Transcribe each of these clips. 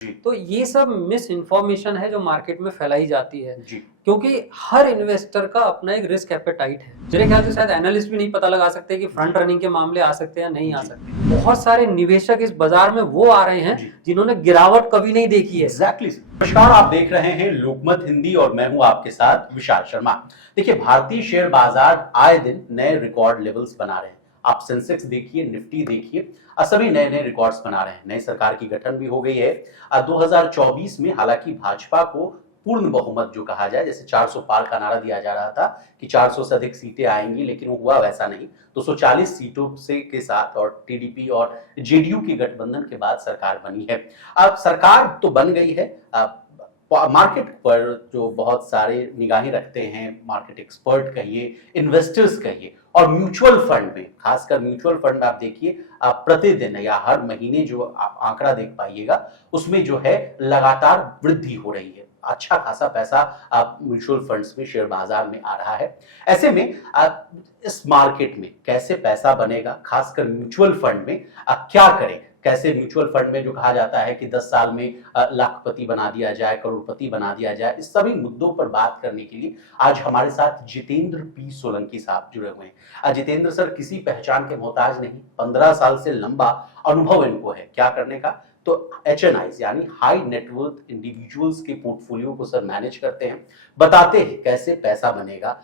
जी। तो ये सब मिस इन्फॉर्मेशन है जो मार्केट में फैलाई जाती है, जी। क्योंकि हर इन्वेस्टर का अपना एक रिस्क एपेटाइट है। मेरे ख्याल से शायद एनालिस्ट भी नहीं पता लगा सकते कि फ्रंट रनिंग के मामले आ सकते हैं या नहीं आ जी। सकते। बहुत सारे निवेशक इस बाजार में वो आ रहे हैं जी। जिन्होंने गिरावट कभी नहीं देखी है। एग्जैक्टली। नमस्कार, आप देख रहे हैं लोकमत हिंदी और मैं हूं आपके साथ विशाल शर्मा। देखिए, भारतीय शेयर बाजार आए दिन नए रिकॉर्ड लेवल्स बना रहे हैं। आप सेंसेक्स देखिए, निफ्टी देखिए, सभी नए नए रिकॉर्ड्स बना रहे हैं। नई सरकार की गठन भी हो गई है 2024 में। हालांकि भाजपा को पूर्ण बहुमत जो कहा जाए, जैसे 400 पार का नारा दिया जा रहा था कि 400 से अधिक सीटें आएंगी, लेकिन वो हुआ वैसा नहीं। 240 सीटों से के साथ और टीडीपी और जेडीयू की गठबंधन के बाद सरकार बनी है। अब सरकार तो बन गई है। मार्केट पर जो बहुत सारे निगाहें रखते हैं, मार्केट एक्सपर्ट कहिए, इन्वेस्टर्स कहिए, और म्यूचुअल फंड में, खासकर म्यूचुअल फंड आप देखिए, प्रतिदिन या हर महीने जो आप आंकड़ा देख पाइएगा, उसमें जो है लगातार वृद्धि हो रही है। अच्छा खासा पैसा म्यूचुअल फंड्स में, शेयर बाजार में आ रहा है। ऐसे में इस मार्केट में कैसे पैसा बनेगा, खासकर म्यूचुअल फंड में क्या करें, कैसे म्यूचुअल फंड में जो कहा जाता है कि 10 साल में लाखपति बना दिया जाए, करोड़पति बना दिया जाए, इस सभी मुद्दों पर बात करने के लिए आज हमारे साथ जितेंद्र पी सोलंकी साहब जुड़े हुए हैं। जितेंद्र सर किसी पहचान के मोहताज नहीं, 15 साल से लंबा अनुभव इनको है क्या करने का। तो HNIs यानी हाई नेटवर्थ इंडिविजुअल्स के पोर्टफोलियो को सर मैनेज करते हैं, बताते हैं कैसे पैसा बनेगा।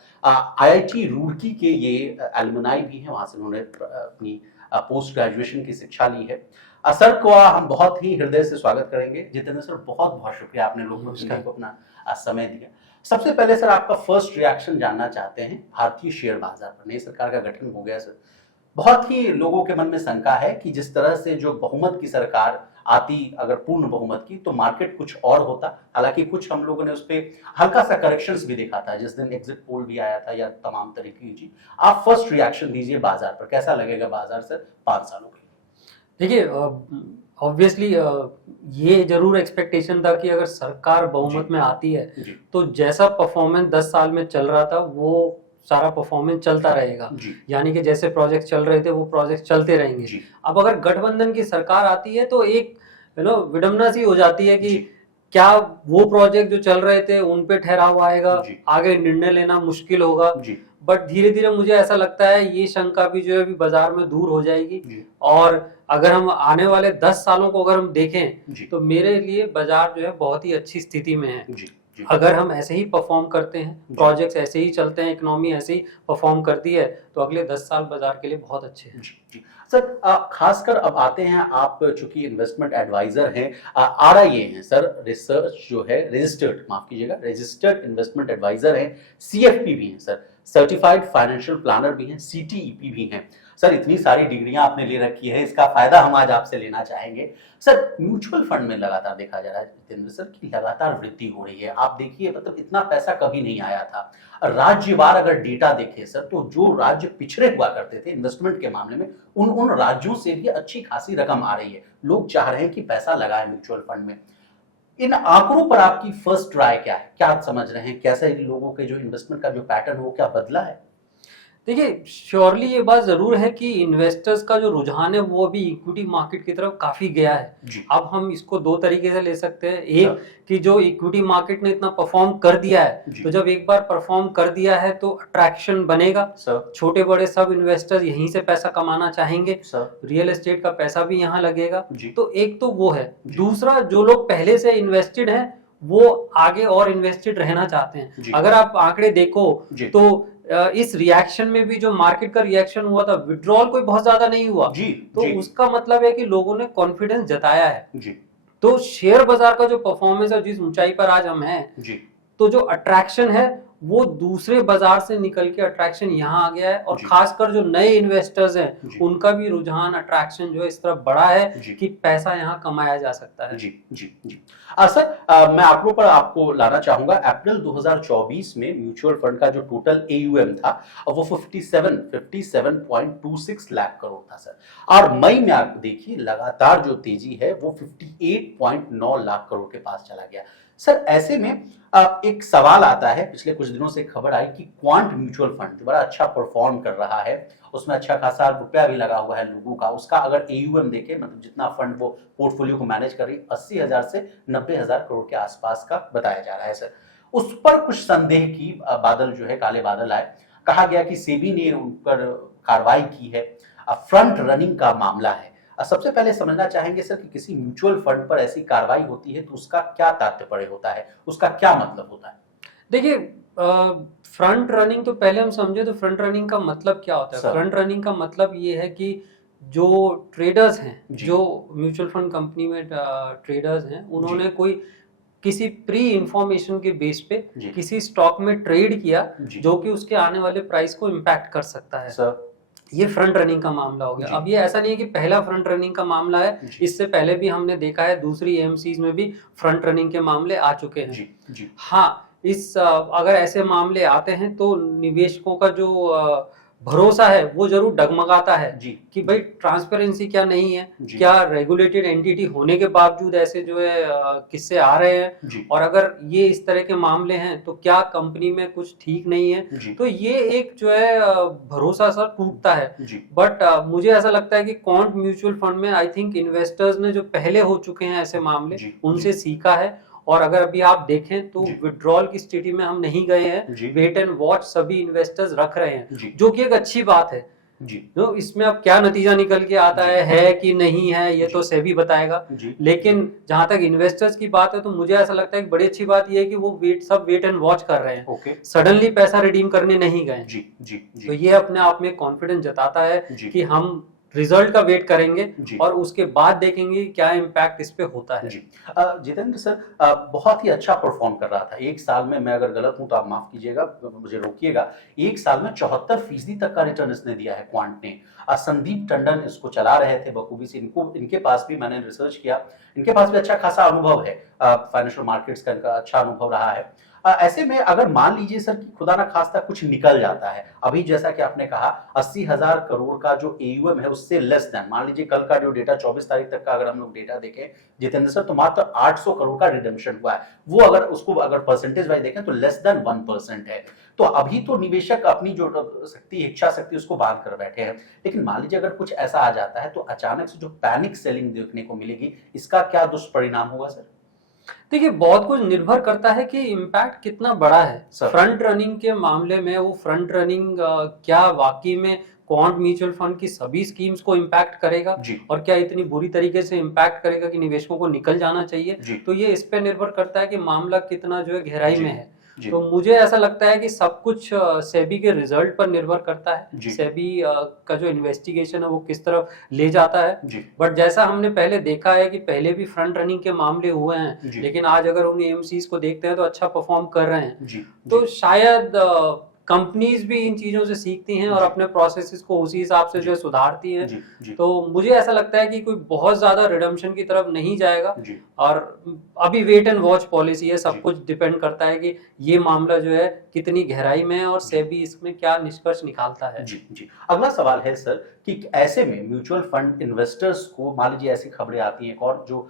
IIT रुड़की के ये एलुमनाई भी हैं, वहां से उन्होंने अपनी पोस्ट ग्रेजुएशन की शिक्षा ली है। सर को हम बहुत ही हृदय से स्वागत करेंगे। जितेंद्र सर, बहुत बहुत शुक्रिया, आपने लोकमत हिंदी को अपना समय दिया। सबसे पहले सर, आपका फर्स्ट रिएक्शन जानना चाहते हैं भारतीय शेयर बाजार पर। नई सरकार का गठन हो गया सर, बहुत ही लोगों के मन में शंका है कि जिस तरह से जो बहुमत की सरकार आती, अगर पूर्ण बहुमत की, तो मार्केट कुछ और होता। हालांकि कुछ हम लोगों ने उस पर हल्का सा करेक्शंस भी देखा था जिस दिन एग्जिट पोल भी आया था, या तमाम तरीके की। आप फर्स्ट रिएक्शन दीजिए बाजार पर, कैसा लगेगा बाजार सर 5 सालों के? देखिए, ऑब्वियसली ये जरूर एक्सपेक्टेशन था कि अगर सरकार बहुमत में आती है तो जैसा परफॉर्मेंस 10 साल में चल रहा था वो सारा परफॉर्मेंस चलता रहेगा। यानी कि जैसे प्रोजेक्ट चल रहे थे वो प्रोजेक्ट चलते रहेंगे। अब अगर गठबंधन की सरकार आती है तो एक विडंबना सी हो जाती है कि क्या वो प्रोजेक्ट जो चल रहे थे उन पे ठहराव आएगा, आगे निर्णय लेना मुश्किल होगा। बट धीरे धीरे मुझे ऐसा लगता है ये शंका भी जो है बाजार में दूर हो जाएगी। और अगर हम आने वाले 10 सालों को अगर हम देखें तो मेरे लिए बाजार जो है बहुत ही अच्छी स्थिति में है। अगर हम ऐसे ही परफॉर्म करते हैं, प्रोजेक्ट्स ऐसे ही चलते हैं, इकोनॉमी ऐसे ही परफॉर्म करती है, तो अगले 10 साल बाजार के लिए बहुत अच्छे हैं। जी सर, खासकर अब आते हैं, आप चूंकि इन्वेस्टमेंट एडवाइजर हैं, RIA हैं सर, रिसर्च जो है रजिस्टर्ड, माफ कीजिएगा, रजिस्टर्ड इन्वेस्टमेंट एडवाइजर हैं, CFP भी हैं सर, सर्टिफाइड फाइनेंशियल प्लानर भी हैं, CTEP भी हैं। सर, इतनी सारी डिग्रियां आपने ले रखी है, इसका फायदा हम आज आपसे लेना चाहेंगे। सर, म्यूचुअल फंड में लगातार देखा जा रहा है जितेंद्र सर की लगातार वृद्धि हो रही है। आप देखिए, मतलब इतना पैसा कभी नहीं आया था। राज्यवार अगर डेटा देखें सर, तो जो राज्य पिछड़े हुआ करते थे इन्वेस्टमेंट के मामले में, उन राज्यों से भी अच्छी खासी रकम आ रही है। लोग चाह रहे हैं कि पैसा लगाए म्यूचुअल फंड में। इन आंकड़ों पर आपकी फर्स्ट राय क्या है, क्या आप समझ रहे हैं, कैसे लोगों के जो इन्वेस्टमेंट का जो पैटर्न वो क्या बदला है? देखिए, श्योरली ये बात जरूर है कि इन्वेस्टर्स का जो रुझान है वो अभी इक्विटी मार्केट की तरफ काफी गया है। अब हम इसको दो तरीके से ले सकते हैं। एक कि जो इक्विटी मार्केट ने इतना परफॉर्म कर दिया है, तो जब एक बार परफॉर्म कर दिया है तो अट्रैक्शन बनेगा, छोटे बड़े सब इन्वेस्टर्स यहीं से पैसा कमाना चाहेंगे, रियल एस्टेट का पैसा भी यहाँ लगेगा। तो एक तो वो है। दूसरा, जो लोग पहले से इन्वेस्टेड हैं वो आगे और इन्वेस्टेड रहना चाहते हैं। अगर आप आंकड़े देखो तो इस रिएक्शन में भी जो मार्केट का रिएक्शन हुआ था, विड्रॉल कोई बहुत ज्यादा नहीं हुआ, तो उसका मतलब है कि लोगों ने कॉन्फिडेंस जताया है। तो शेयर बाजार का जो परफॉर्मेंस है, जिस ऊंचाई पर आज हम हैं, तो जो अट्रैक्शन है वो दूसरे बाजार से निकल के अट्रैक्शन यहाँ आ गया है। और खासकर जो नए इन्वेस्टर्स हैं उनका भी रुझान, अट्रैक्शन जो है इस तरफ बड़ा है कि पैसा यहाँ कमाया जा सकता है। सर, मैं आंकड़ों पर आपको लाना चाहूंगा। अप्रैल 2024 में म्यूचुअल फंड का जो टोटल AUM था वो 57.26 लाख करोड़ था सर। और मई में आप देखिए लगातार जो तेजी है वो 58.9 लाख करोड़ के पास चला गया। सर ऐसे में एक सवाल आता है, पिछले कुछ दिनों से खबर आई कि क्वांट म्यूचुअल फंड जो बड़ा अच्छा परफॉर्म कर रहा है, उसमें अच्छा खासा रुपया भी लगा हुआ है लोगों का, उसका अगर एयूएम देखे, मतलब जितना फंड वो पोर्टफोलियो को मैनेज कर रही, 80,000 से 90,000 करोड़ के आसपास का बताया जा रहा है सर। उस पर कुछ संदेह की बादल जो है, काले बादल आए। कहा गया कि सेबी ने उन पर कार्रवाई की है, फ्रंट रनिंग का मामला है। सबसे पहले समझना चाहेंगे सर कि किसी म्यूचुअल फंड पर ऐसी कार्रवाई होती है तो उसका क्या तात्पर्य होता है, उसका क्या मतलब होता है? देखिए, फ्रंट रनिंग तो पहले हम समझे तो फ्रंट रनिंग का मतलब क्या होता है। फ्रंट रनिंग का मतलब ये है कि जो ट्रेडर्स हैं, जो म्यूचुअल फंड कंपनी में ट्रेडर्स हैं, उन्होंने कोई किसी प्री इंफॉर्मेशन के बेस पे किसी स्टॉक में ट्रेड किया जो कि उसके आने वाले प्राइस को इम्पैक्ट कर सकता है सर। ये फ्रंट रनिंग का मामला हो गया। अब ये ऐसा नहीं है कि पहला फ्रंट रनिंग का मामला है, इससे पहले भी हमने देखा है दूसरी एएमसीज में भी फ्रंट रनिंग के मामले आ चुके हैं। हाँ, अगर ऐसे मामले आते हैं तो निवेशकों का जो भरोसा है वो जरूर डगमगाता है कि भाई ट्रांसपेरेंसी क्या नहीं है, क्या रेगुलेटेड एंटिटी होने के बावजूद ऐसे जो है किस्से आ रहे हैं, और अगर ये इस तरह के मामले हैं तो क्या कंपनी में कुछ ठीक नहीं है। तो ये एक जो है भरोसा सा टूटता है। बट मुझे ऐसा लगता है कि क्वांट म्यूचुअल फंड में आई थिंक इन्वेस्टर्स ने जो पहले हो चुके हैं ऐसे मामले, उनसे सीखा है। और अगर अभी आप देखें तो विड्रॉल की स्थिति में हम नहीं गए हैं, वेट एंड वॉच सभी इन्वेस्टर्स रख रहे हैं, जो कि एक अच्छी बात है। तो इसमें अब क्या नतीजा निकल के आता है कि नहीं है, ये तो सेबी बताएगा। लेकिन जहां तक इन्वेस्टर्स की बात है तो मुझे ऐसा लगता है कि बड़ी अच्छी बात यह है कि वो वेट एंड वॉच कर रहे हैं, सडनली पैसा रिडीम करने नहीं गए। तो ये अपने आप में कॉन्फिडेंस जताता है कि हम रिजल्ट का वेट करेंगे और उसके बाद देखेंगे क्या इम्पैक्ट इस पे होता है। जितेंद्र सर, बहुत ही अच्छा परफॉर्म कर रहा था एक साल में। मैं अगर गलत हूं तो आप माफ कीजिएगा, मुझे रोकिएगा। एक साल में 74% तक का रिटर्न इसने दिया है क्वांट ने। संदीप टंडन इसको चला रहे थे बखूबी से। इनके पास भी मैंने रिसर्च किया, इनके पास भी अच्छा खासा अनुभव है, फाइनेंशियल मार्केट्स का इनका अच्छा अनुभव रहा है। ऐसे में अगर मान लीजिए सर कि खुदा ना खास्ता कुछ निकल जाता है, अभी जैसा कि आपने कहा 80,000 करोड़ का जो एयूएम है उससे लेस देन, मान लीजिए कल का जो डेटा 24 तारीख तक का अगर हम लोग डेटा देखें जितेंद्र सर, तो मात्र 800 करोड़ का रिडेम्पशन हुआ है। वो अगर उसको अगर परसेंटेज वाइज देखें तो लेस देन 1% है। तो अभी तो निवेशक अपनी जो शक्ति, इच्छा शक्ति उसको बांध कर बैठे हैं। लेकिन मान लीजिए अगर कुछ ऐसा आ जाता है तो अचानक से जो पैनिक सेलिंग देखने को मिलेगी, इसका क्या दुष्परिणाम होगा सर? देखिए, बहुत कुछ निर्भर करता है कि इम्पैक्ट कितना बड़ा है। फ्रंट रनिंग के मामले में वो फ्रंट रनिंग क्या वाकई में क्वांट म्यूचुअल फंड की सभी स्कीम्स को इम्पैक्ट करेगा, और क्या इतनी बुरी तरीके से इम्पैक्ट करेगा कि निवेशकों को निकल जाना चाहिए। तो ये इस पे निर्भर करता है कि मामला कितना जो है गहराई में है। तो मुझे ऐसा लगता है कि सब कुछ सेबी के रिजल्ट पर निर्भर करता है, सेबी का जो इन्वेस्टिगेशन है वो किस तरफ ले जाता है। बट जैसा हमने पहले देखा है कि पहले भी फ्रंट रनिंग के मामले हुए हैं, लेकिन आज अगर उन एएमसीज को देखते हैं तो अच्छा परफॉर्म कर रहे हैं। तो शायद कंपनीज भी इन चीजों से सीखती हैं और अपने प्रोसेसेस को उसी हिसाब से जो है सुधारती हैं। तो मुझे ऐसा लगता है कि कोई बहुत ज्यादा रिडम्पशन की तरफ नहीं जाएगा, और अभी वेट एंड वॉच पॉलिसी है, सब कुछ डिपेंड करता है कि ये मामला जो है कितनी गहराई में है और सेबी इसमें क्या निष्कर्ष निकालता है। जी। अगला सवाल है सर कि ऐसे में म्यूचुअल फंड इन्वेस्टर्स को, मान लीजिए ऐसी खबरें आती हैं, और जो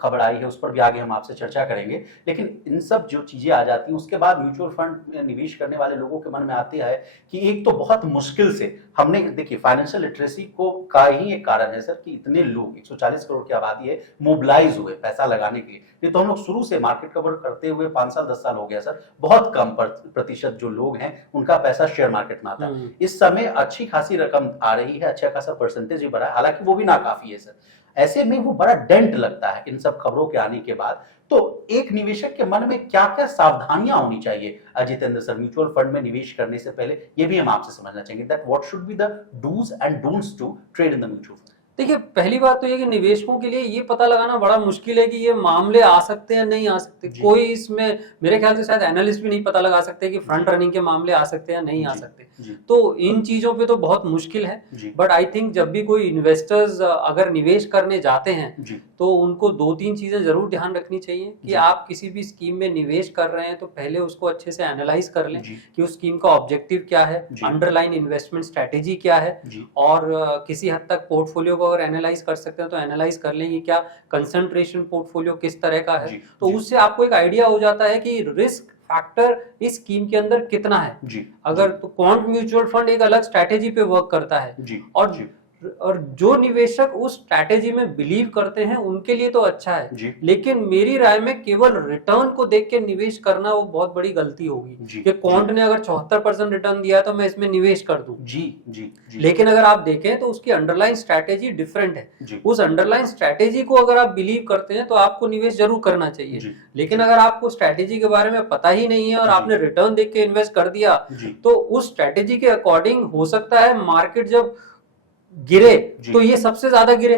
खबर आई है उस पर भी आगे हम आपसे चर्चा करेंगे, लेकिन इन सब जो चीजें आ जाती हैं उसके बाद म्यूचुअल फंड में निवेश करने वाले लोगों के मन में आती है कि एक तो बहुत मुश्किल से हमने, देखिए फाइनेंशियल लिटरेसी को का ही एक कारण है सर कि इतने लोग, 140 करोड़ की आबादी है, मोबिलाइज हुए पैसा लगाने के लिए। नहीं तो हम लोग शुरू से मार्केट कवर करते हुए 5 साल 10 साल हो गया सर, बहुत कम प्रतिशत जो लोग हैं उनका पैसा शेयर मार्केट में आता है। इस समय अच्छी खासी रकम आ रही है, अच्छा खासा परसेंटेज भी बढ़ा है, हालांकि वो भी नाकाफी है सर। ऐसे में वो बड़ा डेंट लगता है इन सब खबरों के आने के बाद। तो एक निवेशक के मन में क्या क्या सावधानियां होनी चाहिए जितेंद्र सर, म्यूचुअल फंड में निवेश करने से पहले? ये भी हम आपसे समझना चाहेंगे that what should be the do's and don'ts to trade in the mutual fund. देखिए, पहली बात तो ये कि निवेशकों के लिए ये पता लगाना बड़ा मुश्किल है कि ये मामले आ सकते हैं नहीं आ सकते। कोई इसमें, मेरे ख्याल से शायद एनालिस्ट भी नहीं पता लगा सकते कि फ्रंट रनिंग के मामले आ सकते हैं नहीं आ सकते। तो इन चीजों पे तो बहुत मुश्किल है। बट आई थिंक जब भी कोई इन्वेस्टर्स अगर निवेश करने जाते हैं तो उनको 2-3 चीजें जरूर ध्यान रखनी चाहिए कि आप किसी भी स्कीम में निवेश कर रहे हैं तो पहले उसको अच्छे से एनालाइज कर लें कि उस स्कीम का ऑब्जेक्टिव क्या है, अंडरलाइन इन्वेस्टमेंट स्ट्रेटेजी क्या है, और किसी हद तक पोर्टफोलियो को अगर एनालाइज कर सकते हैं तो एनालाइज कर लेंगे क्या कंसंट्रेशन पोर्टफोलियो किस तरह का है, तो उससे आपको एक आइडिया हो जाता है कि रिस्क फैक्टर इस स्कीम के अंदर कितना है। अगर तो क्वांट म्यूचुअल फंड एक अलग स्ट्रैटेजी पे वर्क करता है, और जो निवेशक उस स्ट्रैटेजी में बिलीव करते हैं उनके लिए तो अच्छा है, लेकिन मेरी राय में केवल रिटर्न को देख के निवेश करना वो बहुत बड़ी गलती होगी कि क्वांट ने अगर 74% रिटर्न दिया तो मैं इसमें निवेश कर दूं। लेकिन अगर आप देखें तो उसकी अंडरलाइन स्ट्रैटेजी डिफरेंट है। उस अंडरलाइन स्ट्रैटेजी को अगर आप बिलीव करते हैं तो आपको निवेश जरूर करना चाहिए, लेकिन अगर आपको स्ट्रैटेजी के बारे में पता ही नहीं है और आपने रिटर्न देख के इन्वेस्ट कर दिया तो उस स्ट्रैटेजी के अकॉर्डिंग हो सकता है मार्केट जब गिरे तो ये सबसे ज्यादा गिरे,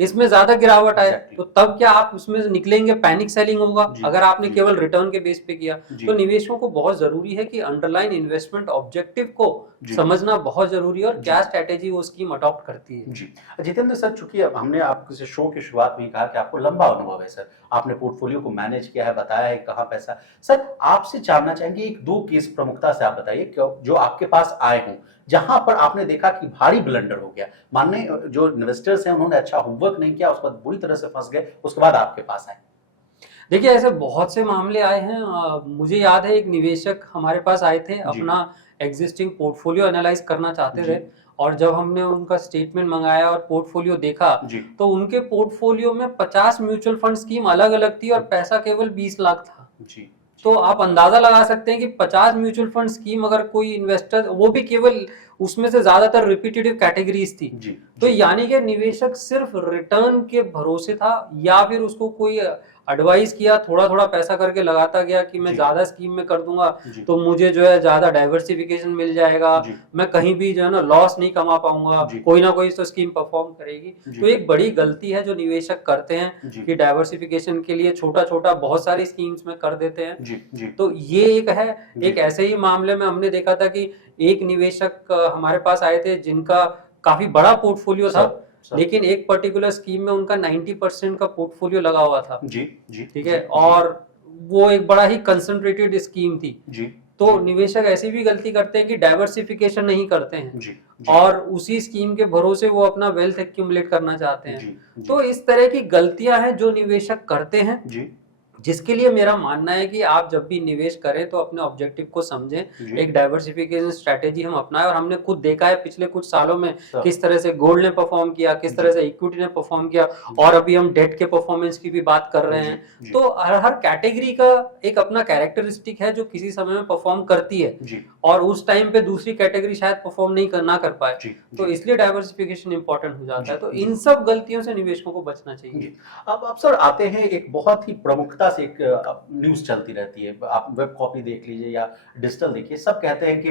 इसमें ज्यादा गिरावट आए, तो तब क्या आप उसमें से निकलेंगे, पैनिक सेलिंग होगा। अगर आपने केवल रिटर्न के बेस पे किया तो निवेशकों को बहुत जरूरी है कि अंडरलाइन इन्वेस्टमेंट ऑब्जेक्टिव को समझना बहुत जरूरी है और क्या स्ट्रैटेजी वो स्कीम अडॉप्ट करती है। जी जितेंद्र सर, चूंकि हमने आपके शो की शुरुआत में कहा कि आपको लंबा अनुभव है सर, आपने पोर्टफोलियो को मैनेज किया है, बताया है कहाँ पैसा। सर आपसे जानना चाहेंगे एक दो केस प्रमुखता से आप बताइए जो आपके पास आए हों जहां पर आपने देखा कि भारी ब्लंडर हो गया, मानने जो इन्वेस्टर्स हैं उन्होंने अच्छा होमवर्क नहीं किया, उसके बाद बुरी तरह से फंस गए, उसके बाद आपके पास आए। देखिए ऐसे बहुत से मामले आए हैं। मुझे याद है एक निवेशक हमारे पास आए थे, अपना एग्जिस्टिंग पोर्टफोलियो एनालाइज करना चाहते थे, और जब हमने उनका स्टेटमेंट मंगाया और पोर्टफोलियो देखा तो उनके पोर्टफोलियो में 50 म्यूचुअल फंड स्कीम अलग अलग थी और पैसा केवल 20 लाख था। तो आप अंदाजा लगा सकते हैं कि 50 म्यूचुअल फंड स्कीम अगर कोई इन्वेस्टर, वो भी केवल उसमें से ज्यादातर रिपीटेटिव कैटेगरीज थी, तो यानी कि निवेशक सिर्फ रिटर्न के भरोसे था या फिर उसको कोई एडवाइस किया, थोड़ा थोड़ा पैसा करके लगाता गया कि मैं ज्यादा स्कीम में कर दूंगा तो मुझे जो है ज्यादा डाइवर्सिफिकेशन मिल जाएगा, मैं कहीं भी जो है ना लॉस नहीं कमा पाऊंगा, कोई ना कोई तो स्कीम परफॉर्म करेगी। तो एक बड़ी गलती है जो निवेशक करते हैं कि डाइवर्सिफिकेशन के लिए छोटा छोटा बहुत सारी स्कीम्स में कर देते हैं। तो ये एक है। एक ऐसे ही मामले में हमने देखा था कि एक निवेशक हमारे पास आए थे जिनका काफी बड़ा पोर्टफोलियो था, लेकिन एक पर्टिकुलर स्कीम में उनका 90% का पोर्टफोलियो लगा हुआ था। ठीक है, और वो एक बड़ा ही कंसंट्रेटेड स्कीम थी। तो निवेशक ऐसी भी गलती करते हैं कि डाइवर्सिफिकेशन नहीं करते हैं और उसी स्कीम के भरोसे वो अपना वेल्थ एक्यूमुलेट करना चाहते हैं। तो इस तरह की गलतियां हैं जो निवेशक करते हैं, जिसके लिए मेरा मानना है कि आप जब भी निवेश करें तो अपने ऑब्जेक्टिव को समझें, एक डाइवर्सिफिकेशन स्ट्रेटेजी हम अपनाएं। और हमने खुद देखा है पिछले कुछ सालों में किस तरह से गोल्ड ने परफॉर्म किया, किस तरह से इक्विटी ने परफॉर्म किया, और अभी हम डेट के परफॉर्मेंस की भी बात कर रहे हैं। तो हर कैटेगरी का एक अपना कैरेक्टरिस्टिक है जो किसी समय में परफॉर्म करती है और उस टाइम पे दूसरी कैटेगरी शायद परफॉर्म नहीं करना कर पाए, तो इसलिए डाइवर्सिफिकेशन इंपॉर्टेंट हो जाता है। तो इन सब गलतियों से निवेशकों को बचना चाहिए। अब सर आते हैं एक बहुत ही प्रमुखता से एक न्यूज चलती रहती है, आप वेब कॉपी देख लीजिए या डिजिटल देखिए, सब कहते हैं कि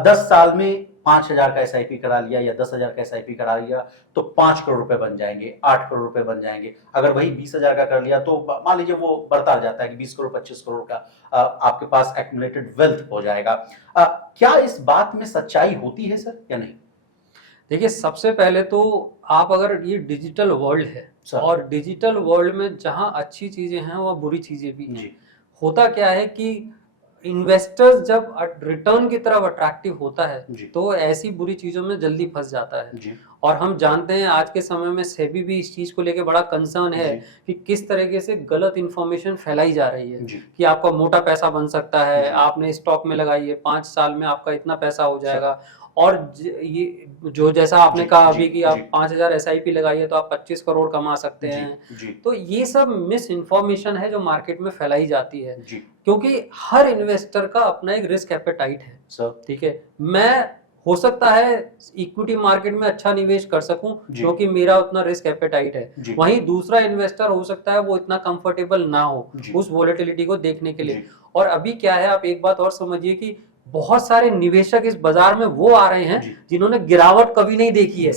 10 साल में 5,000 का एसआईपी करा लिया या 10,000 का एसआईपी करा लिया तो 5 करोड़ रुपए बन जाएंगे, 8 करोड़ रुपए बन जाएंगे। अगर वही 20,000 का कर लिया तो मान लीजिए वो बढ़ता जाता है कि 20 करोड़ 25 करोड़ का आपके पास एक्युमुलेटेड वेल्थ हो जाएगा। क्या इस बात में सच्चाई होती है सर या नहीं? देखिए सबसे पहले तो आप, अगर ये डिजिटल वर्ल्ड है और डिजिटल वर्ल्ड में जहां अच्छी चीजें हैं वहां बुरी चीजें भी हैं। होता क्या है कि इन्वेस्टर्स जब रिटर्न की तरफ अट्रैक्टिव होता है तो ऐसी बुरी चीजों में जल्दी फंस जाता है। और हम जानते हैं आज के समय में सेबी भी इस चीज को लेकर बड़ा कंसर्न है कि किस तरीके से गलत इंफॉर्मेशन फैलाई जा रही है कि आपका मोटा पैसा बन सकता है, आपने स्टॉक में लगाइए 5 साल में आपका इतना पैसा हो जाएगा। और ये जो जैसा आपने कहा अभी कि आप 5,000 एसआईपी लगाइए तो आप 25 करोड़ कमा सकते हैं। तो ये सब मिस इन्फॉर्मेशन है जो मार्केट में फैलाई जाती है, क्योंकि हर इन्वेस्टर का अपना एक रिस्क एपेटाइट है। ठीक है, मैं हो सकता है इक्विटी मार्केट में अच्छा निवेश कर सकूं क्योंकि मेरा उतना रिस्क एपेटाइट है, वहीं दूसरा इन्वेस्टर हो सकता है वो इतना कंफर्टेबल ना हो उस वोलेटिलिटी को देखने के लिए। और अभी क्या है, आप एक बात और समझिए कि बहुत सारे निवेशक इस बाजार में वो आ रहे हैं जिन्होंने गिरावट कभी नहीं देखी है।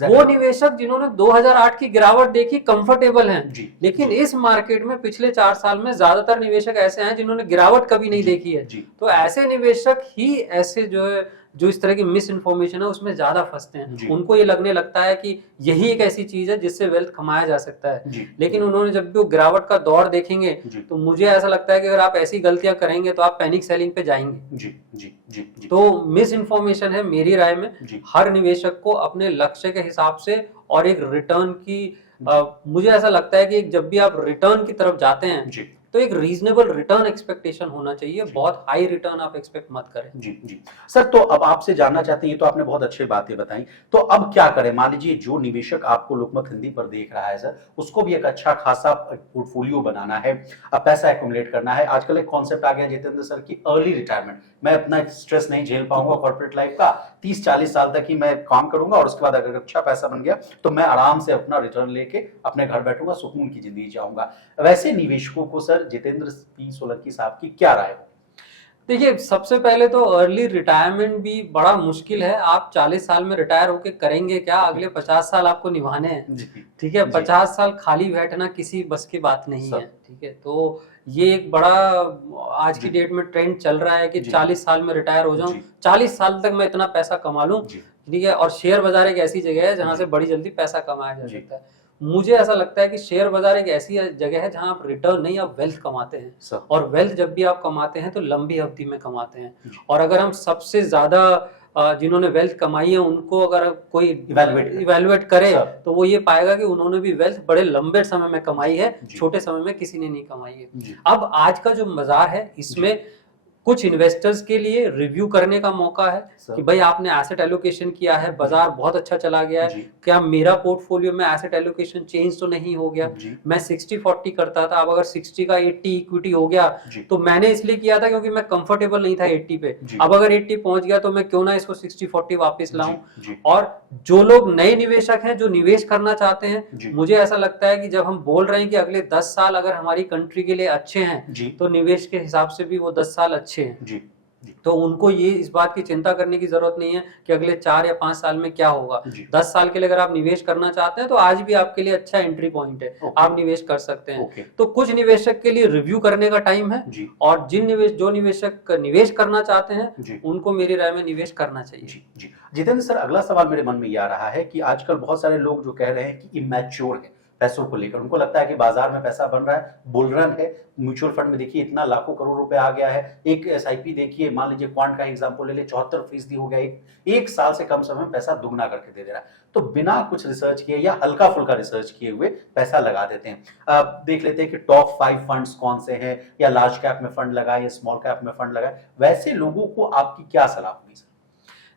वो निवेशक जिन्होंने 2008 की गिरावट देखी कंफर्टेबल हैं, लेकिन इस मार्केट में पिछले 4 साल में ज्यादातर निवेशक ऐसे हैं जिन्होंने गिरावट कभी नहीं देखी है। तो ऐसे निवेशक ही ऐसे जो इस तरह की मिस इन्फॉर्मेशन है उसमें ज्यादा फंसते हैं। उनको ये लगने लगता है कि यही एक ऐसी चीज है जिससे वेल्थ कमाया जा सकता है, लेकिन उन्होंने जब भी वो गिरावट का दौर देखेंगे तो मुझे ऐसा लगता है कि अगर आप ऐसी गलतियां करेंगे तो आप पैनिक सेलिंग पे जाएंगे। तो मिस इन्फॉर्मेशन है मेरी राय में। हर निवेशक को अपने लक्ष्य के हिसाब से और एक रिटर्न की मुझे ऐसा लगता है कि जब भी आप रिटर्न की तरफ जाते हैं जी तो एक रीजनेबल रिटर्न एक्सपेक्टेशन होना चाहिए, जी। बहुत हाई रिटर्न आप एक्सपेक्ट मत करें। जी जी सर, तो अब आपसे जानना चाहते हैं, ये तो आपने बहुत अच्छी बातें बताई, तो अब क्या करें? मान लीजिए जो निवेशक आपको लोकमत हिंदी पर देख रहा है सर, उसको भी एक अच्छा खासा पोर्टफोलियो बनाना है, अब पैसा एक्युमुलेट करना है। आजकल एक कॉन्सेप्ट आ गया जितेंद्र सर की अर्ली रिटायरमेंट, मैं अपना स्ट्रेस नहीं झेल पाऊंगा कॉर्पोरेट लाइफ का, 30-40 साल तक ही मैं काम करूंगा और उसके बाद अगर अच्छा पैसा बन गया तो मैं आराम से अपना रिटर्न लेके अपने घर बैठूंगा, सुकून की जिंदगी जाऊंगा। वैसे निवेशकों को सर जितेंद्र पी सोलंकी साहब की क्या राय हो? देखिए, सबसे पहले तो अर्ली रिटायरमेंट भी बड़ा मुश्किल है। आप 40 साल में रिटायर होके करेंगे क्या? अगले 50 साल आपको निभाने हैं। जी ठीक है, जी 50 साल खाली बैठना किसी बस की बात नहीं है। ठीक है, तो ये एक बड़ा आज की जी डेट में ट्रेंड चल रहा है कि जी 40 साल में रिटायर हो जाऊं, जी 40 साल तक मैं इतना पैसा कमा लूं। जी ठीक है, और शेयर बाजार एक ऐसी जगह है जहां जी से बड़ी जल्दी पैसा कमाया जा जी सकता है। मुझे ऐसा लगता है कि शेयर बाजार एक ऐसी जगह है जहां आप रिटर्न नहीं, आप वेल्थ कमाते हैं। सर और वेल्थ जब भी आप कमाते हैं तो लंबी अवधि में कमाते हैं। जी। और अगर हम सबसे ज्यादा जिन्होंने वेल्थ कमाई है उनको अगर कोई इवेलुएट करे सर। तो वो ये पाएगा कि उन्होंने भी वेल्थ बड़े लंबे समय में कमाई है, जी। छोटे समय में किसी ने नहीं कमाई है। जी अब आज का जो बाजार है इसमें कुछ इन्वेस्टर्स के लिए रिव्यू करने का मौका है सर। कि भाई आपने एसेट एलोकेशन किया है, बाजार बहुत अच्छा चला गया जी। है, क्या मेरा पोर्टफोलियो में एसेट एलोकेशन चेंज तो नहीं हो गया? जी मैं 60-40 करता था, अब अगर 60 का 80 इक्विटी हो गया जी तो मैंने इसलिए किया था क्योंकि मैं कंफर्टेबल नहीं था 80 पे। जी। अब अगर 80 पहुंच गया तो मैं क्यों ना इसको 60-40 वापस लाऊं। जी और जो लोग नए निवेशक हैं जो निवेश करना चाहते हैं, जी मुझे ऐसा लगता है कि जब हम बोल रहे हैं कि अगले 10 साल अगर हमारी कंट्री के लिए अच्छे हैं जी तो निवेश के हिसाब से भी वो 10 साल अच्छे हैं। जी तो उनको ये इस बात की चिंता करने की जरूरत नहीं है कि अगले 4 या 5 साल में क्या होगा। जी 10 साल के लिए अगर आप निवेश करना चाहते हैं तो आज भी आपके लिए अच्छा एंट्री पॉइंट है, ओके। आप निवेश कर सकते हैं। ओके तो कुछ निवेशक के लिए रिव्यू करने का टाइम है जी और जो निवेशक निवेश करना चाहते हैं जी उनको मेरी राय में निवेश करना चाहिए। जी जी जितेंद्र सर, अगला सवाल मेरे मन में ये आ रहा है कि आजकल बहुत सारे लोग जो कह रहे हैं कि इमैच्योर है पैसों को लेकर, उनको लगता है कि बाजार में पैसा बन रहा है, बुल रन है, म्यूचुअल फंड में देखिए इतना लाखों करोड़ रुपए आ गया है, एक एसआईपी देखिए, मान लीजिए क्वांट का एग्जांपल ले ले, 74% हो गया, एक साल से कम समय में पैसा दुगना करके दे दे रहा है। तो बिना कुछ रिसर्च किए या हल्का फुल्का रिसर्च किए हुए पैसा लगा देते हैं। देख लेते हैं कि टॉप 5 फंड्स कौन से हैं, या लार्ज कैप में फंड लगाए या स्मॉल कैप में फंड लगाए, वैसे लोगों को आपकी क्या सलाह होगी सर?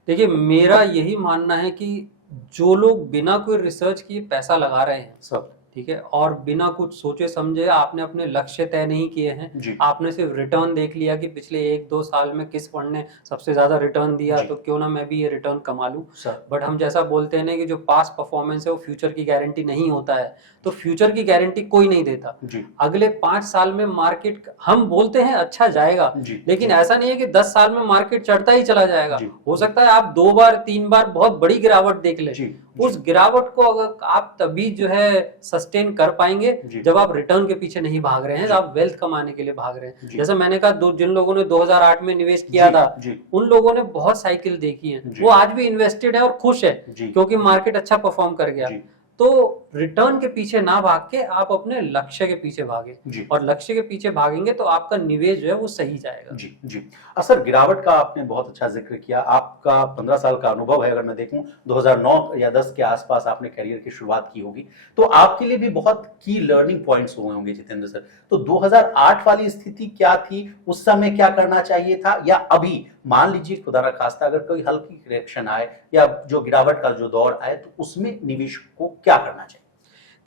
देखिए, मेरा यही मानना है कि जो लोग बिना कोई रिसर्च किए पैसा लगा रहे हैं सब ठीक है, और बिना कुछ सोचे समझे आपने अपने लक्ष्य तय नहीं किए हैं, जी आपने सिर्फ रिटर्न देख लिया कि पिछले 1-2 साल में किस फंड ने सबसे ज्यादा रिटर्न दिया जी। तो क्यों ना मैं भी ये रिटर्न कमा लूं। सर बट हम जैसा बोलते हैं ना कि जो पास्ट परफॉर्मेंस है वो फ्यूचर की गारंटी नहीं होता है, तो फ्यूचर की गारंटी कोई नहीं देता। जी अगले 5 साल में मार्केट हम बोलते हैं अच्छा जाएगा, जी लेकिन ऐसा नहीं है कि 10 साल में मार्केट चढ़ता ही चला जाएगा। जी। हो सकता है आप 2 बार 3 बार बहुत बड़ी गिरावट देख लें, जी उस गिरावट को अगर आप तभी जो है सस्टेन कर पाएंगे जी। जब आप रिटर्न के पीछे नहीं भाग रहे हैं, जी। जब आप वेल्थ कमाने के लिए भाग रहे हैं। जी। जैसे मैंने कहा जिन लोगों ने 2008 में निवेश किया था जी उन लोगों ने बहुत साइकिल देखी है, जी। वो आज भी इन्वेस्टेड है और खुश है जी क्योंकि मार्केट अच्छा परफॉर्म कर गया। जी तो रिटर्न के पीछे ना भाग के आप अपने लक्ष्य के पीछे भागे, जी और लक्ष्य के पीछे भागेंगे तो आपका निवेश जो है वो सही जाएगा। जी जी सर, गिरावट का आपने बहुत अच्छा जिक्र किया, आपका 15 साल का अनुभव है, अगर मैं देखूं 2009 या 10 के आसपास आपने करियर की शुरुआत की होगी, तो आपके लिए भी बहुत की लर्निंग पॉइंट्स हुए होंगे जितेंद्र सर। तो 2008 वाली स्थिति क्या थी, उस समय क्या करना चाहिए था, या अभी मान लीजिए खुदा न खास्ता अगर कोई हल्की करेक्शन आए या जो गिरावट का जो दौर आए तो उसमें निवेशक को क्या करना चाहिए?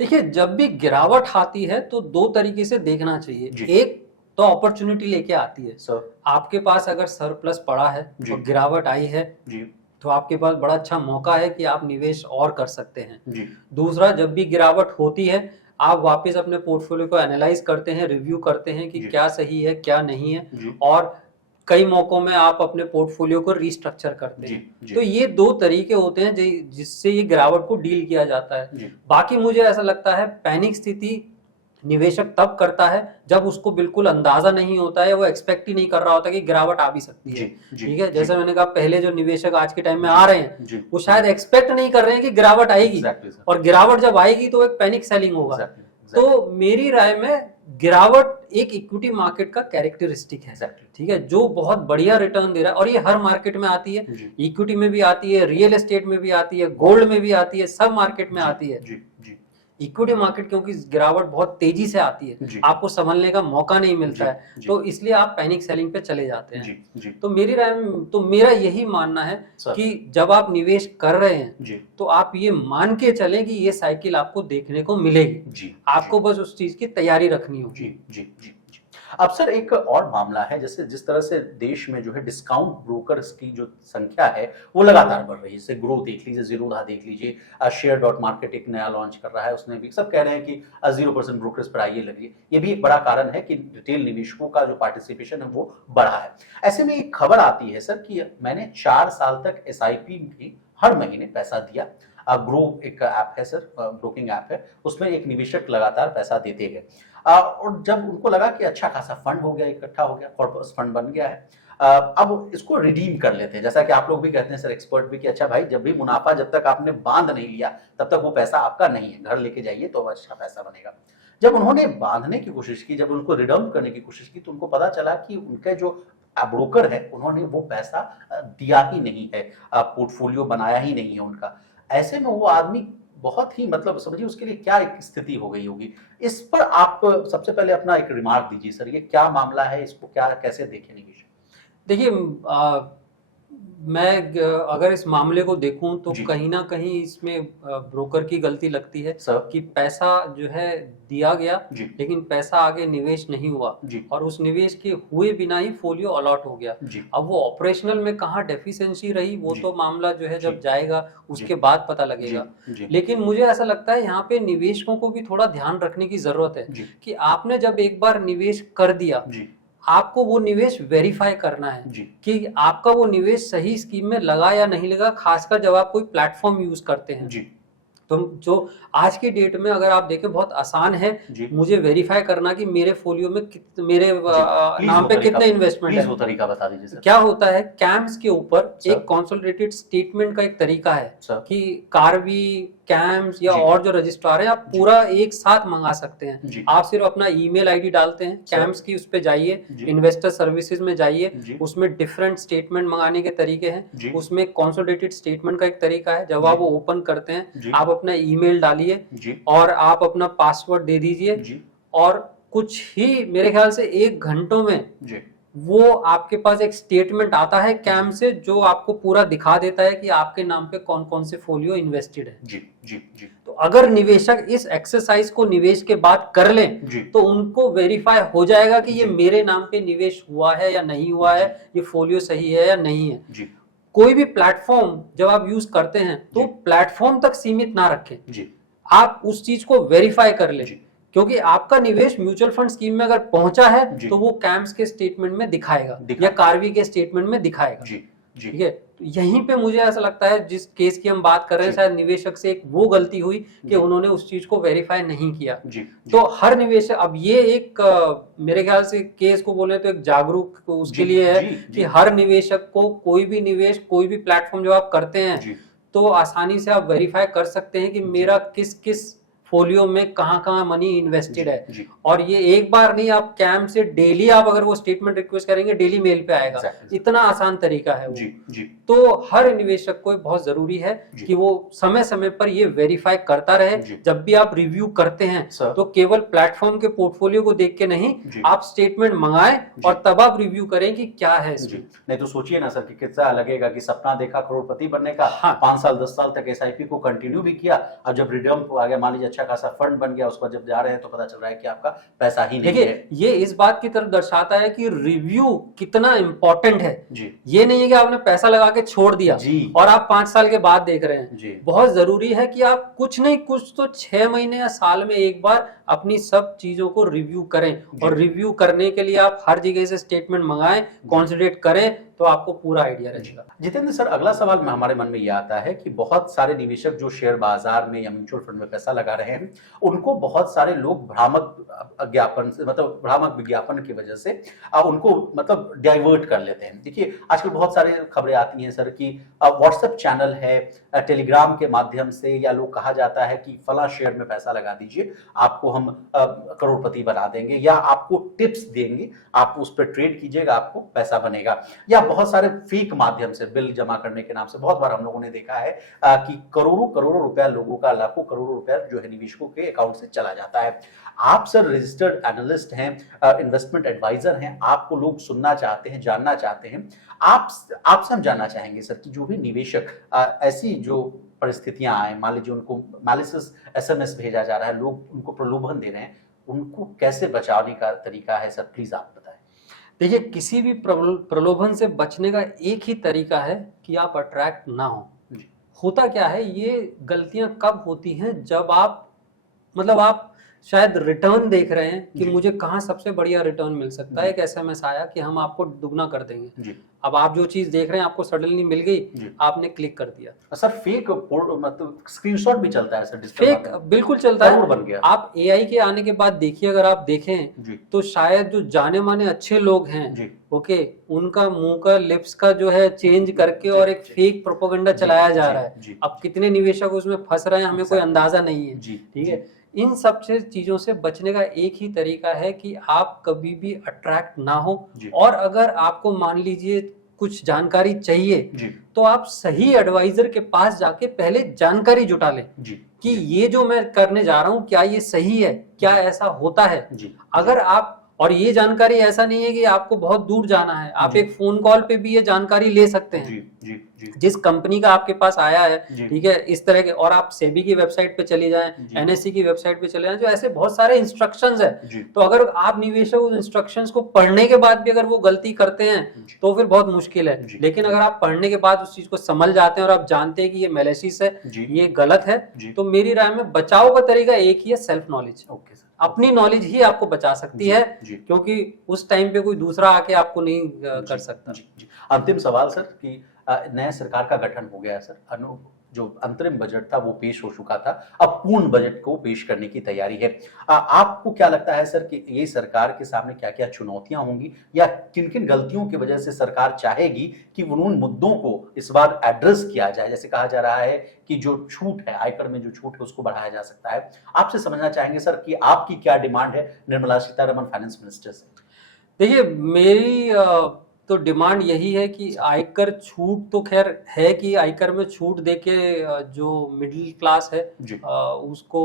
देखिए, जब भी गिरावट आती है तो 2 तरीके से देखना चाहिए। एक तो अपॉर्चुनिटी लेके आती है सर, आपके पास अगर सरप्लस पड़ा है और गिरावट आई है जी तो आपके पास बड़ा अच्छा मौका है कि आप निवेश और कर सकते हैं। जी दूसरा, जब भी गिरावट होती है आप वापस अपने पोर्टफोलियो को एनालाइज करते हैं, रिव्यू करते हैं कि जी। क्या सही है क्या नहीं है, जी और कई मौकों में आप अपने पोर्टफोलियो को रीस्ट्रक्चर करते हैं। जी तो ये 2 तरीके होते हैं जिससे ये गिरावट को डील किया जाता है। जी बाकी मुझे ऐसा लगता है पैनिक स्थिति निवेशक तब करता है जब उसको बिल्कुल अंदाजा नहीं होता है, वो एक्सपेक्ट ही नहीं कर रहा होता कि गिरावट आ भी सकती है। ठीक है, जैसे मैंने कहा पहले जो निवेशक आज के टाइम में आ रहे हैं वो शायद एक्सपेक्ट नहीं कर रहे हैं कि गिरावट आएगी, और गिरावट जब आएगी तो एक पैनिक सेलिंग होगा। तो मेरी राय में गिरावट एक इक्विटी मार्केट का कैरेक्टरिस्टिक है, ठीक है, जो बहुत बढ़िया रिटर्न दे रहा है और ये हर मार्केट में आती है, इक्विटी में भी आती है, रियल एस्टेट में भी आती है, गोल्ड में भी आती है, सब मार्केट में आती है। इक्विटी मार्केट क्योंकि गिरावट बहुत तेजी से आती है, आपको संभलने का मौका नहीं मिलता है, तो इसलिए आप पैनिक सेलिंग पे चले जाते हैं। तो मेरी राय में तो मेरा यही मानना है कि जब आप निवेश कर रहे हैं तो आप ये मान के चलें कि ये साइकिल आपको देखने को मिलेगी, आपको बस उस चीज की तैयारी रखनी होगी। जी। अब सर एक और मामला है, जैसे जिस तरह से देश में जो है डिस्काउंट ब्रोकर्स की जो संख्या है वो लगातार बढ़ रही है। जैसे ग्रो देख लीजिए, जीरोधा देख लीजिए, शेयर डॉट मार्केट एक नया लॉन्च कर रहा है, उसने भी सब कह रहे हैं कि 0% ब्रोकर्स पर आइए लगिए। ये भी एक बड़ा कारण है कि रिटेल निवेशकों का जो पार्टिसिपेशन है वो बढ़ा है। ऐसे में एक खबर आती है सर कि मैंने 4 साल तक SIP में हर महीने पैसा दिया। ग्रो एक ऐप है सर, ब्रोकिंग ऐप है, उसमें एक निवेशक लगातार पैसा देते हैं और जब उनको लगा कि अच्छा खासा फंड हो गया, इकट्ठा हो गया, कॉर्पस फंड बन गया है, अब इसको रिडीम कर लेते हैं। जैसा कि आप लोग भी कहते हैं सर, एक्सपर्ट भी, कि अच्छा भाई जब भी मुनाफा जब तक आपने बांध नहीं लिया तब तक वो पैसा आपका नहीं है, घर लेके जाइए तो अच्छा पैसा बनेगा। जब उन्होंने बांधने की कोशिश की, जब उनको रिडीम करने की कोशिश की, तो उनको पता चला कि उनके जो ब्रोकर है उन्होंने वो पैसा दिया ही नहीं है, पोर्टफोलियो बनाया ही नहीं है उनका। ऐसे में वो आदमी बहुत ही, मतलब समझिए उसके लिए क्या एक स्थिति हो गई होगी। इस पर आप सबसे पहले अपना एक रिमार्क दीजिए सर, ये क्या मामला है, इसको क्या कैसे देखें निवेशक? देखिए, मैं अगर इस मामले को देखूं तो कहीं ना कहीं इसमें ब्रोकर की गलती लगती है कि पैसा जो है दिया गया लेकिन पैसा आगे निवेश नहीं हुआ और उस निवेश के हुए बिना ही फोलियो अलॉट हो गया। अब वो ऑपरेशनल में कहाँ डेफिशिएंसी रही वो तो मामला जो है जब जाएगा उसके बाद पता लगेगा। लेकिन मुझे ऐसा लगता है यहाँ पे निवेशकों को भी थोड़ा ध्यान रखने की जरूरत है कि आपने जब एक बार निवेश कर दिया, आपको वो निवेश वेरीफाई करना है कि आपका वो निवेश सही स्कीम में लगा या नहीं लगा, खासकर जब आप कोई प्लेटफॉर्म यूज करते हैं। तो जो आज की डेट में अगर आप देखें बहुत आसान है मुझे वेरीफाई करना कि मेरे फोलियो में मेरे नाम पे कितने इन्वेस्टमेंट है। वो तरीका बता दीजिए सर। क्या होता है, कैम्स के ऊपर एक कंसोलिडेटेड स्टेटमेंट का एक तरीका है कि कार्वी, कैम्स या और जो रजिस्ट्रार है आप पूरा एक साथ मंगा सकते हैं। आप सिर्फ अपना ईमेल आईडी डालते हैं, कैम्स की उस पे जाइए, इन्वेस्टर सर्विसेज में जाइए, उसमें डिफरेंट स्टेटमेंट मंगाने के तरीके हैं, उसमें कंसोलिडेटेड स्टेटमेंट का एक तरीका है। जब आप वो ओपन करते हैं आप अपना ईमेल डालिए और आप अपना पासवर्ड दे दीजिए और कुछ ही मेरे ख्याल से 1 घंटों में वो आपके पास एक स्टेटमेंट आता है कैम से जो आपको पूरा दिखा देता है कि आपके नाम पे कौन कौन से फोलियो इन्वेस्टेड है। तो अगर निवेशक इस एक्सरसाइज को निवेश के बाद कर लें तो उनको वेरीफाई हो जाएगा कि ये मेरे नाम पे निवेश हुआ है या नहीं हुआ है, ये फोलियो सही है या नहीं है। कोई भी प्लेटफॉर्म जब आप यूज करते हैं तो प्लेटफॉर्म तक सीमित ना रखें, आप उस चीज को वेरीफाई कर लें, क्योंकि आपका निवेश म्यूचुअल फंड स्कीम में अगर पहुंचा है तो वो कैम्स के स्टेटमेंट में दिखाएगा या कार्वी के स्टेटमेंट में दिखाएगा। ठीक है, तो यहीं पे मुझे ऐसा लगता है जिस केस की हम बात कर रहे हैं शायद निवेशक से एक वो गलती हुई कि उन्होंने उस चीज को वेरीफाई नहीं किया। तो हर निवेशक, अब ये एक मेरे ख्याल से केस को बोले तो एक जागरूक उसके लिए है कि हर निवेशक को कोई भी निवेश, कोई भी प्लेटफॉर्म जो आप करते हैं तो आसानी से आप वेरीफाई कर सकते हैं कि मेरा किस किस फोलियो में कहाँ मनी इन्वेस्टेड है। और ये एक बार नहीं, आप कैम से डेली आप अगर वो स्टेटमेंट रिक्वेस्ट करेंगे डेली मेल पे आएगा। इतना आसान तरीका है वो। तो हर निवेशक को बहुत जरूरी है कि वो समय समय पर ये वेरीफाई करता रहे। जब भी आप रिव्यू करते हैं तो केवल प्लेटफॉर्म के पोर्टफोलियो को देख के नहीं, आप स्टेटमेंट मंगाएं और तब आप रिव्यू करें कि क्या है इसमें। नहीं तो सोचिए ना सर कि कितना लगेगा कि सपना देखा करोड़पति बनने का, 5 साल 10 साल तक SIP को कंटिन्यू भी किया, अब जब रिडीम आ गया, मान लीजिए अच्छा खासा फंड बन गया, उसको जब जा रहे हैं तो पता चल रहा है कि आपका पैसा ही नहीं है। ये इस बात की तरफ दर्शाता है कि रिव्यू कितना इंपॉर्टेंट है। ये नहीं है कि आपने पैसा लगा के छोड़ दिया और आप 5 साल के बाद देख रहे हैं। बहुत जरूरी है कि आप कुछ नहीं कुछ तो 6 महीने या साल में एक बार अपनी सब चीजों को रिव्यू करें। और रिव्यू करने के लिए आप हर जगह से स्टेटमेंट मंगाएं, कॉन्सोलिडेट करें, तो आपको पूरा आइडिया रहेगा। जितेंद्र सर, अगला सवाल हमारे मन में ये आता है कि बहुत सारे निवेशक जो शेयर बाजार में या म्यूचुअल फंड में पैसा लगा रहे हैं, उनको बहुत सारे लोग भ्रामक ज्ञापन से, मतलब भ्रामक विज्ञापन की वजह से उनको मतलब डाइवर्ट कर लेते हैं। देखिए आजकल बहुत सारे खबरें आती हैं सर कि व्हाट्सएप चैनल है, टेलीग्राम के माध्यम से, या लोग कहा जाता है कि फला शेयर में पैसा लगा दीजिए, आपको हम करोड़पति बना देंगे, या आपको टिप्स देंगे, आप उस पर ट्रेड कीजिएगा, आपको पैसा बनेगा। या बहुत सारे फेक माध्यम से बिल जमा करने के नाम से बहुत बार हम लोगों ने देखा है कि करोड़ों करोड़ों रुपया लोगों का, लाखों करोड़ों रुपया जो है निवेशकों के अकाउंट से चला जाता है। आप सर रजिस्टर्ड एनालिस्ट हैं, इन्वेस्टमेंट एडवाइजर हैं, आपको लोग सुनना चाहते हैं, जानना चाहते हैं, आपसे हम जानना चाहेंगे सर कि जो भी निवेशक ऐसी जो परिस्थितियां आए, मान लीजिए उनको मैलिशियस एसएमएस भेजा जा रहा है, लोग उनको प्रलोभन दे रहे हैं, उनको कैसे बचाने का तरीका है सर, प्लीज आप बताएं। देखिए, किसी भी प्रलोभन से बचने का एक ही तरीका है कि आप अट्रैक्ट ना हो। होता क्या है, ये गलतियां कब होती हैं, जब आप मतलब आप शायद रिटर्न देख रहे हैं कि मुझे कहाँ सबसे बढ़िया रिटर्न मिल सकता है, एक एसएमएस आया कि हम आपको दुगना कर देंगे। अब आप जो चीज देख रहे हैं आपको सडनली मिल गई, आपने क्लिक कर दिया। सर फेक मतलब स्क्रीनशॉट भी चलता है सर, फेक बिल्कुल चलता है, बन गया। आप एआई के आने के बाद देखिए, अगर आप देखें तो शायद जो जाने माने अच्छे लोग हैं, ओके, उनका मुंह का लिप्स का जो है चेंज करके और एक फेक प्रोपेगेंडा चलाया जा रहा है। अब कितने निवेशक उसमें फंस रहे हैं हमें कोई अंदाजा नहीं है। ठीक है, इन सब चीजों से बचने का एक ही तरीका है कि आप कभी भी अट्रैक्ट ना हो, और अगर आपको मान लीजिए कुछ जानकारी चाहिए तो आप सही एडवाइजर के पास जाके पहले जानकारी जुटा लें कि ये जो मैं करने जा रहा हूं क्या ये सही है, क्या ऐसा होता है। अगर आप, और ये जानकारी ऐसा नहीं है कि आपको बहुत दूर जाना है, आप एक फोन कॉल पे भी ये जानकारी ले सकते हैं। जिस कंपनी का आपके पास आया है, ठीक है, इस तरह के, और आप सेबी की वेबसाइट पे चले जाएं, एनएससी की वेबसाइट पे चले जाएं, जो ऐसे बहुत सारे इंस्ट्रक्शंस है। तो अगर आप निवेशक उस इंस्ट्रक्शंस को पढ़ने के बाद भी अगर वो गलती करते हैं तो फिर बहुत मुश्किल है। लेकिन अगर आप पढ़ने के बाद उस चीज को समझ जाते हैं और आप जानते हैं कि ये मैलिशियस है, ये गलत है, तो मेरी राय में बचाव का तरीका एक ही है, सेल्फ नॉलेज। अपनी नॉलेज ही आपको बचा सकती है, क्योंकि उस टाइम पे कोई दूसरा आके आपको नहीं कर सकता। अंतिम सवाल सर कि नया सरकार का गठन हो गया सर, जो अंतरिम बजट था वो पेश हो चुका था, अब पूर्ण बजट को पेश करने की तैयारी है। आपको क्या लगता है सर कि ये सरकार के सामने क्या क्या चुनौतियां होंगी, या किन किन गलतियों की वजह से सरकार चाहेगी कि उन मुद्दों को इस बार एड्रेस किया जाए? जैसे कहा जा रहा है कि जो छूट है, आयकर में जो छूट है उसको बढ़ाया जा सकता है। आपसे समझना चाहेंगे सर कि आपकी क्या डिमांड है निर्मला सीतारमण फाइनेंस मिनिस्टर से? देखिए, मेरी तो डिमांड यही है कि आयकर छूट तो खैर है कि आयकर में छूट देके जो मिडिल क्लास है उसको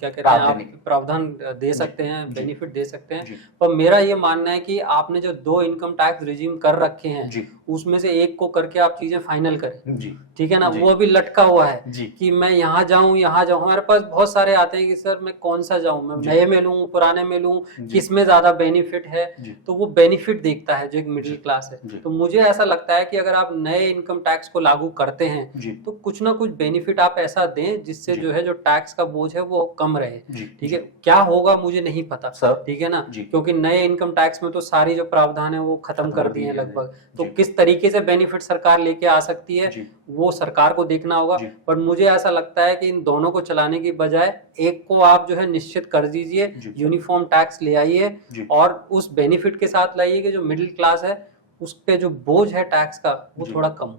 क्या कहते हैं, आप प्रावधान दे सकते हैं, बेनिफिट दे सकते हैं। पर मेरा ये मानना है कि आपने जो 2 इनकम टैक्स रिजीम कर रखे हैं उसमें से एक को करके आप चीजें फाइनल करें। ठीक है ना, वो अभी लटका हुआ है कि मैं यहाँ जाऊं यहाँ जाऊं। हमारे पास बहुत सारे आते हैं कि सर मैं कौन सा जाऊं, मैं नए में लूं पुराने में लूं, किसमें ज्यादा बेनिफिट है, तो वो बेनिफिट देखता है जो एक मिडिल क्लास है। तो मुझे ऐसा लगता है कि अगर आप नए इनकम टैक्स को लागू करते हैं तो कुछ ना कुछ बेनिफिट आप ऐसा दें जिससे जो है जो टैक्स का बोझ है वो कम रहे। ठीक है, क्या होगा मुझे नहीं पता, ठीक है ना, क्योंकि नए इनकम टैक्स में तो सारी जो प्रावधान है वो खत्म कर दिए हैं लगभग। तो किस तरीके से बेनिफिट सरकार लेके आ सकती है वो सरकार को देखना होगा। पर मुझे ऐसा लगता है कि इन दोनों को चलाने की बजाय एक को आप जो है निश्चित कर दीजिए, यूनिफॉर्म टैक्स ले आइए और उस बेनिफिट के साथ लाइए कि जो मिडिल क्लास है उस पे जो बोझ है टैक्स का वो थोड़ा कम।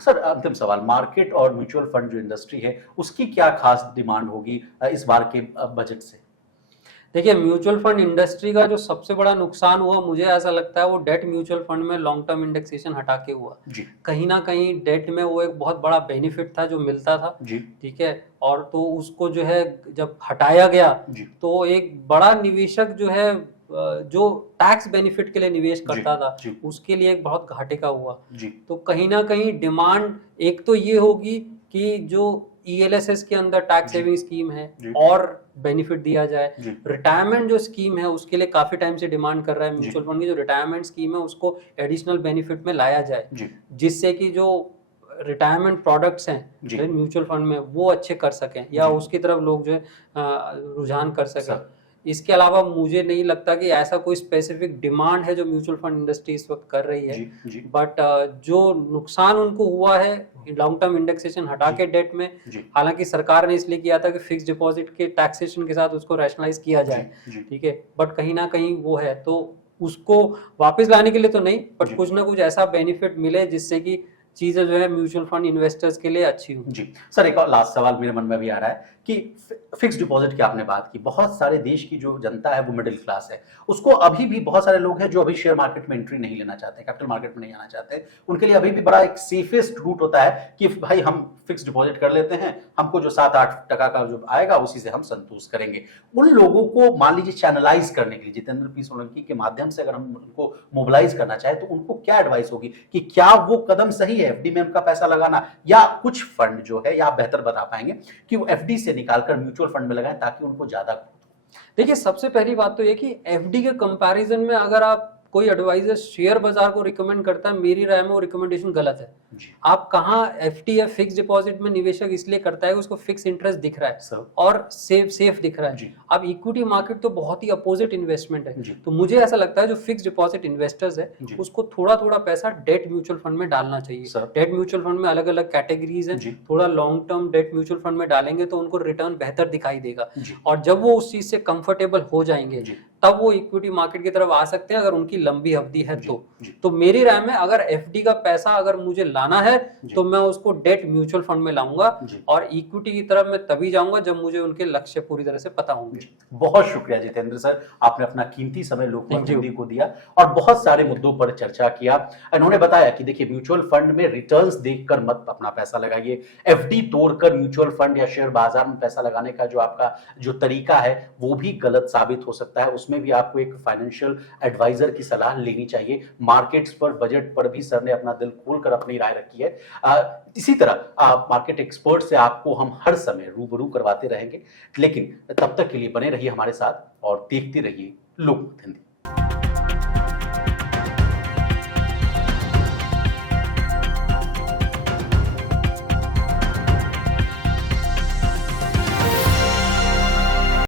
सर अंतिम सवाल, मार्केट और म्यूचुअल फंड जो इंडस्ट्री है उसकी क्या खास डिमांड होगी इस बार के बजट से? देखिए, म्यूचुअल फंड इंडस्ट्री का जो सबसे बड़ा नुकसान हुआ मुझे ऐसा लगता है वो डेट म्यूचुअल फंड में लॉन्ग टर्म इंडेक्सेशन हटा के हुआ। कहीं ना कहीं डेट में वो एक बहुत बड़ा बेनिफिट था जो मिलता था, ठीक है, और तो उसको जो है जब हटाया गया तो एक बड़ा निवेशक जो है जो टैक्स बेनिफिट के लिए निवेश करता था उसके लिए एक बहुत घाटे का हुआ। तो कहीं ना कहीं डिमांड एक तो ये होगी कि जो ELSS के अंदर टैक्स सेविंग स्कीम है और बेनिफिट दिया जाए। रिटायरमेंट जो स्कीम है उसके लिए काफी टाइम से डिमांड कर रहा है म्यूचुअल फंड की, जो रिटायरमेंट स्कीम है उसको एडिशनल बेनिफिट में लाया जाए जिससे कि जो रिटायरमेंट प्रोडक्ट्स हैं म्यूचुअल फंड में वो अच्छे कर सकें या उसकी तरफ लोग जो है रुझान कर सकें। इसके अलावा मुझे नहीं लगता कि ऐसा कोई स्पेसिफिक डिमांड है जो म्यूचुअल फंड इंडस्ट्री इस वक्त कर रही है। जी। बट जो नुकसान उनको हुआ है लॉन्ग टर्म इंडेक्सेशन हटा के डेट में, हालांकि सरकार ने इसलिए किया था कि फिक्स डिपॉजिट के टैक्सेशन के साथ उसको रैशनलाइज किया जाए, ठीक है, बट कहीं ना कहीं वो है, तो उसको वापस लाने के लिए तो नहीं, बट कुछ ना कुछ ऐसा बेनिफिट मिले जिससे कि चीजें जो है म्यूचुअल फंड इन्वेस्टर्स के लिए अच्छी हो। जी सर, एक और लास्ट सवाल मेरे मन में भी आ रहा है कि फिक्स डिपॉजिट की आपने बात की, बहुत सारे देश की जो जनता है वो मिडिल क्लास है, उसको अभी भी बहुत सारे लोग हैं जो अभी शेयर मार्केट में एंट्री नहीं लेना चाहते, कैपिटल मार्केट में नहीं आना चाहते, उनके लिए अभी भी बड़ा एक सेफेस्ट रूट होता है कि भाई हम फिक्स डिपॉजिट कर लेते हैं, हमको जो 7-8% का जो आएगा उसी से हम संतुष्ट करेंगे। उन लोगों को मान लीजिए चैनलाइज करने के लिए जितेंद्र पी सोलंकी के माध्यम से अगर हम उनको मोबिलाइज करना चाहे तो उनको क्या एडवाइस होगी कि क्या वो कदम सही है एफडी में उनका पैसा लगाना, या कुछ फंड जो है, या आप बेहतर बता पाएंगे कि वो एफडी से निकालकर म्यूचुअल फंड में लगाएं ताकि उनको ज्यादा। देखिए, सबसे पहली बात तो ये कि एफडी के कंपैरिजन में अगर आप कोई एडवाइजर शेयर बाजार को रिकमेंड करता है, मेरी राय में वो रिकमेंडेशन गलत है। आप कहाँ एफडी या फिक्स डिपॉजिट में निवेशक इसलिए करता है उसको फिक्स इंटरेस्ट दिख रहा है और सेफ दिख रहा है। अब इक्विटी मार्केट तो बहुत ही अपोजिट इन्वेस्टमेंट है, तो मुझे ऐसा लगता है जो फिक्स डिपॉजिट इन्वेस्टर्स है उसको थोड़ा थोड़ा पैसा डेट म्यूचुअल फंड में डालना चाहिए। डेट म्यूचुअल फंड में अलग अलग कैटेगरीज है, थोड़ा long term debt mutual fund में डालेंगे तो उनको रिटर्न बेहतर दिखाई देगा, और जब वो उस चीज से कंफर्टेबल हो जाएंगे तब वो इक्विटी मार्केट की तरफ आ सकते हैं, अगर उनकी लंबी अवधि है तो मेरी राय में अगर एफडी का पैसा अगर मुझे लाना है तो मैं उसको डेट म्यूचुअल फंड में लाऊंगा, और इक्विटी की तरफ मैं तभी जाऊंगा जब मुझे उनके लक्ष्य पूरी तरह से पता होंगे। बहुत शुक्रिया जितेंद्र सर, आपने अपना कीमती समय लोकमत हिंदी को दिया और बहुत सारे मुद्दों पर चर्चा किया। इन्होंने बताया कि देखिए म्यूचुअल फंड में रिटर्न्स देखकर मत अपना पैसा लगाइए, एफडी तोड़कर म्यूचुअल फंड या शेयर बाजार में पैसा लगाने का जो आपका जो तरीका है वो भी गलत साबित हो सकता है, उसमें भी आपको एक फाइनेंशियल एडवाइजर की सलाह लेनी चाहिए। मार्केट्स पर, बजट पर भी सर ने अपना दिल खोलकर अपनी राय रखी है। इसी तरह मार्केट एक्सपर्ट से आपको हम हर समय रूबरू करवाते रहेंगे, लेकिन तब तक के लिए बने रहिए हमारे साथ और देखते रहिए लोकमत हिंदी।